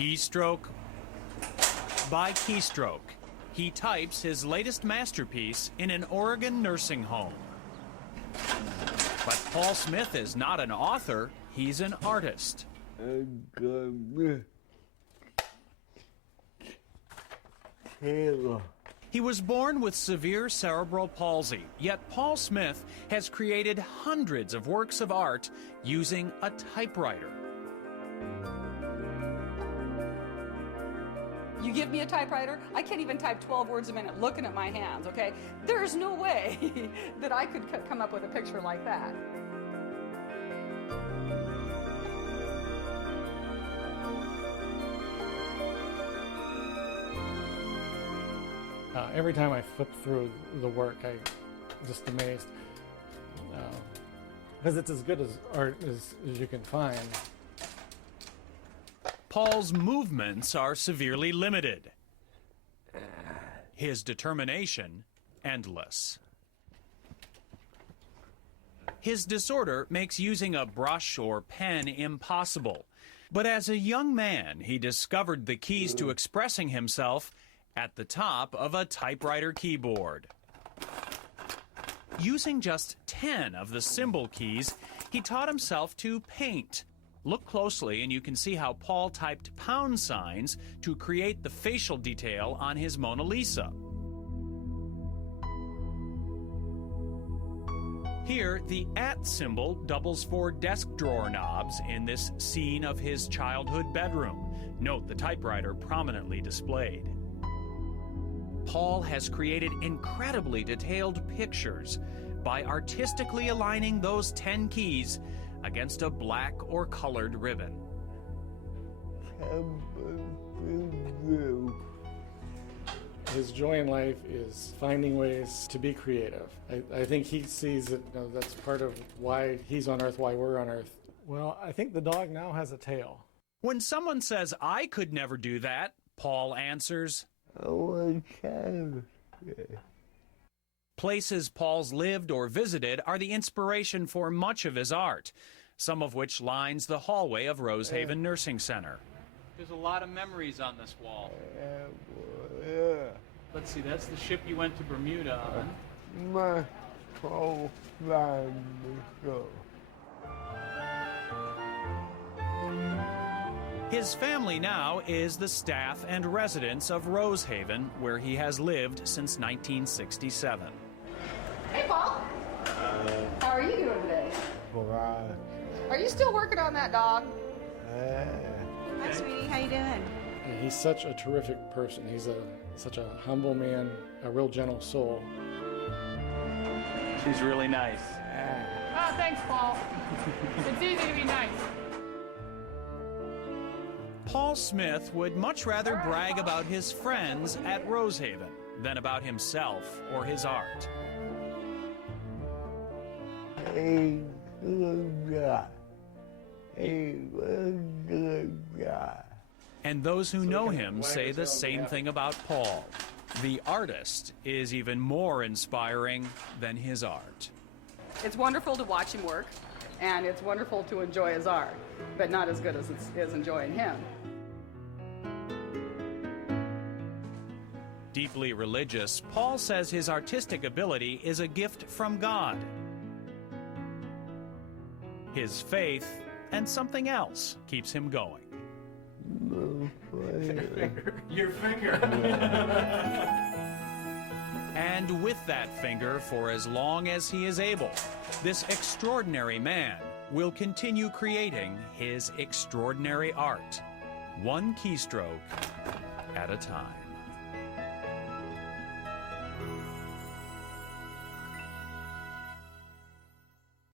Keystroke by keystroke, he types his latest masterpiece in an Oregon nursing home. But Paul Smith is not an author, he's an artist. He was born with severe cerebral palsy, yet Paul Smith has created hundreds of works of art using a typewriter. You give me a typewriter, I can't even type 12 words a minute looking at my hands, okay? There's no way that I could come up with a picture like that. Every time I flip through the work, I'm just amazed. Because it's as good as art as you can find. Paul's movements are severely limited. His determination, endless. His disorder makes using a brush or pen impossible. But as a young man, he discovered the keys to expressing himself at the top of a typewriter keyboard. Using just 10 of the symbol keys, he taught himself to paint. Look closely and you can see how Paul typed pound signs to create the facial detail on his Mona Lisa. Here, the @ symbol doubles for desk drawer knobs in this scene of his childhood bedroom. Note the typewriter prominently displayed. Paul has created incredibly detailed pictures by artistically aligning those 10 keys against a black or colored ribbon. His joy in life is finding ways to be creative. I think he sees that that's part of why he's on Earth, why we're on Earth. Well, I think the dog now has a tail. When someone says, "I could never do that," Paul answers, Places Paul's lived or visited are the inspiration for much of his art, some of which lines the hallway of Rosehaven Nursing Center. There's a lot of memories on this wall. Let's see, that's the ship you went to Bermuda on. His family now is the staff and residents of Rosehaven, where he has lived since 1967. Hey, Paul. How are you doing today? Are you still working on that dog? Hi, sweetie. How you doing? He's such a terrific person. He's such a humble man, a real gentle soul. She's really nice. Oh, thanks, Paul. It's easy to be nice. Paul Smith would much rather brag about his friends at Rosehaven than about himself or his art. Hey, good guy. Hey, good guy. And those who know him say the same thing about Paul. The artist is even more inspiring than his art. It's wonderful to watch him work, and it's wonderful to enjoy his art, but not as good as it's enjoying him. Deeply religious, Paul says his artistic ability is a gift from God. His faith and something else keeps him going. Your finger. And with that finger for as long as he is able, this extraordinary man will continue creating his extraordinary art, one keystroke at a time.